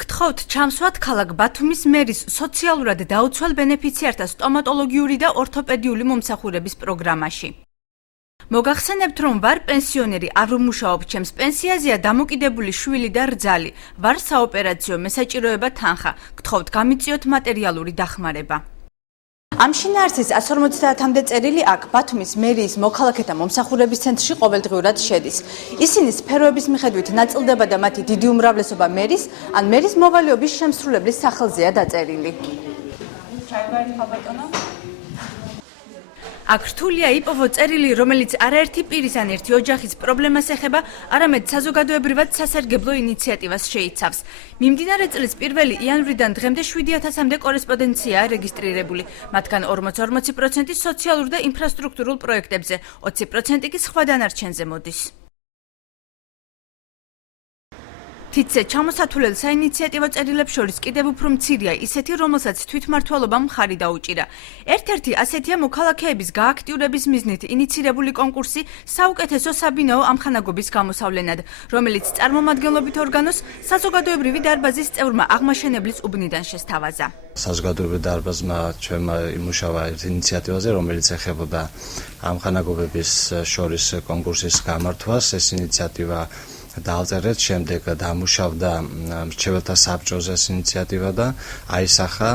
გთხოვთ ჩამსვათ ქალაქ ბათუმის მერის სოციალურად დაუცველ ბენეფიციართა სტომატოლოგიური და ორთოპედიული მომსახურების პროგრამაში. მოგახსენებთ, რომ ვარ პენსიონერი, არ ვმუშაობ, ჩემს პენსიაზეა დამოკიდებული შვილი და რძალი, ვარ საოპერაციო, მესაჭიროება თანხა. გთხოვთ გამიწიოთ მატერიალური დახმარება. Ამ შინაარსის 150-მდე წერილი აქ ბათუმის მერიის მოქალაქეთა მომსახურების ცენტრში ყოველდღიურად შედის. ისინი სფეროების მიხედვით ნაწილდება და მათი დიდი უმრავლესობა მერის ან მერის მოვალეობის შემსრულებლის სახელზეა დაწერილი. აქ რთულია იპოვო წერილი, რომელიც არაერთი პირის ან ერთი ოჯახის პრობლემას ეხება, არამედ საზოგადოებრივად სასარგებლო ინიციატივას შეიცავს. მიმდინარე წლის 1 იანვრიდან დღემდე 7000-მდე კორესპონდენციაა რეგისტრირებული, მათგან 40% სოციალურ და ინფრასტრუქტურულ პროექტებზე, 20% კი სხვა დანარჩენზე მოდის. თითზე ჩამოსათვლელ საინიციატივო წერილებს შორის კიდევ უფრო მცირეა ისეთი, რომელსაც თვითმმართველობამ მხარი დაუჭირა. ერთ-ერთი ასეთია მოქალაქეების გააქტიურების მიზნით ინიცირებული კონკურსი საუკეთესო საბინაო ამხანაგობის გამოსავლენად, რომელიც წარმომადგენლობით ორგანოს საზოგადოებრივი დარბაზის წევრმა აღმაშენებლის უბნიდან შესთავაზა. საზოგადოებრივი დარბაზმა ჩვენმა იმუშავა ერთ ინიციატივაზე, რომელიც ეხებოდა ამხანაგობების შორის კონკურსის გამართვას. ეს ინიციატივა დააწერეთ, შემდეგ დამუშავდა მრჩეველთა საბჭოზე ეს ინიციატივა და აისახა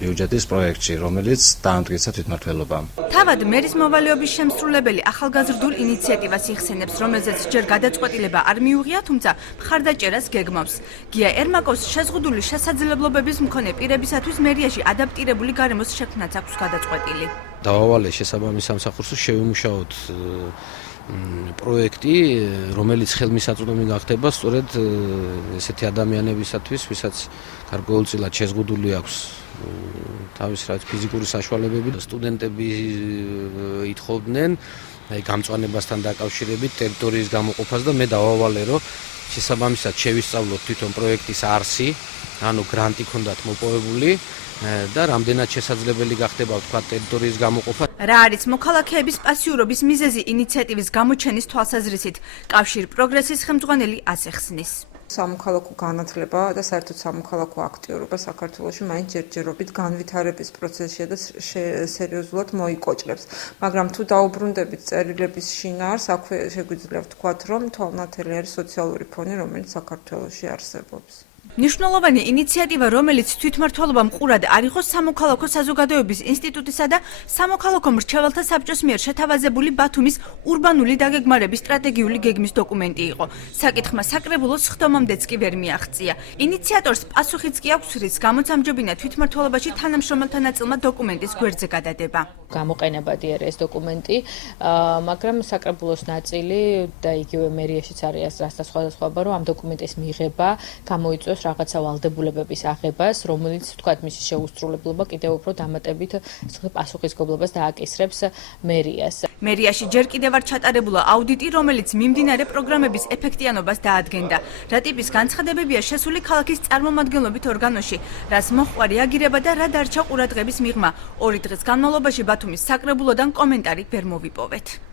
ბიუჯეტის პროექტში, რომელიც დაამტკიცა თვითმმართველობამ. თავად მერის მოვალეობის შემსრულებელი ახალგაზრდულ ინიციატივას იხსენებს, რომელზეც ჯერ გადაწყვეტილება არ მიუღია, თუმცა მხარდაჭერას გეგმავს. გია ერმაკოვს შეზღუდული შესაძლებლობების მქონე პირებისათვის მერიაში ადაპტირებული გარემოს შექმნაც აქვს გადაწყვეტილი. დავავალე შესაბამის სამსახურს შევიმუშაოთ პროექტი, რომელიც ხელმისაწვდომი გახდება სწორედ ესეთი ადამიანებისათვის, ვისაც გარკვეულწილად შეზღუდული აქვს თავის ფიზიკური საშუალებები. სტუდენტები ითხოვდნენ გამწვანებასთან დაკავშირებით ტერიტორიის გამოყოფას და მე დავავალე, რომ შესაბამისად შევისწავლოთ თვითონ პროექტის არსი, ანუ გრანტი ქონდათ მოპოვებული და რამდენად შესაძლებელი გახდება თქვა ტერიტორიის გამოყოფა. რა არის მოქალაქეების პასიურობის მიზეზი ინიციატივის გამოჩენის თვალსაზრისით? კავშირ პროგრესის ხელმძღვანელი ასე ხსნის. სამოქალაქო განათლება და საერთოდ სამოქალაქო აქტიურობა საქართველოში მაინც ჯერჯერობით განვითარების პროცესშია და სერიოზულად მოიკოჭრებს. მაგრამ თუ დაუბრუნდებით წერილების შინაარს, აქვე შეგვიძლია ვთქვათ, რომ თვალნათელი არის სოციალური ფონი, რომელიც საქართველოში არსებობს. მნიშვნელოვანი ინიციატივა, რომელიც თვითმმართველობამ ყურად არ იყო სამოქალაქო საზოგადოების ინსტიტუტისა და სამოქალაქო მრჩეველთა საბჭოს მიერ შეთავაზებული ბათუმის ურბანული დაგეგმარების სტრატეგიული გეგმის დოკუმენტი იყო. საკითხმა საკრებულოს ხდომამდეც კი ვერ მიაღწია. ინიციატორს პასუხიც კი აქვს, რის გამოც ამჯობინა თვითმმართველობაში თანამშრომელთა ნაწილმა დოკუმენტის გვერდზე გადადება. გამოყენებადი არის ეს დოკუმენტი, მაგრამ საკრებულოს ნაწილი და იგივე მერიაშიც არის რასთან სხვადასხვაობა, რომ ამ დოკუმენტის მიღება გამოიწვევს რაღაცა ვალდებულებების აღებას, რომელიც თქვათ მისი შეუსრულებლობა კიდევ უფრო დამატებით პასუხისგებლობას დააკისრებს მერიას. მერიაში ჯერ კიდევ არ ჩატარებულა აუდიტი, რომელიც მიმდინარე პროგრამების ეფექტიანობას დაადგენდა. რა ტიპის განცხადებებია შესული ქალაქის წარმომადგენლობით ორგანოში, რას მოჰყვა რეაგირება და რა დარჩა ყურადღების მიღმა. 2 დღის განმავლობაში ბათუმის საკრებულოდან კომენტარი ვერ მოვიპოვეთ.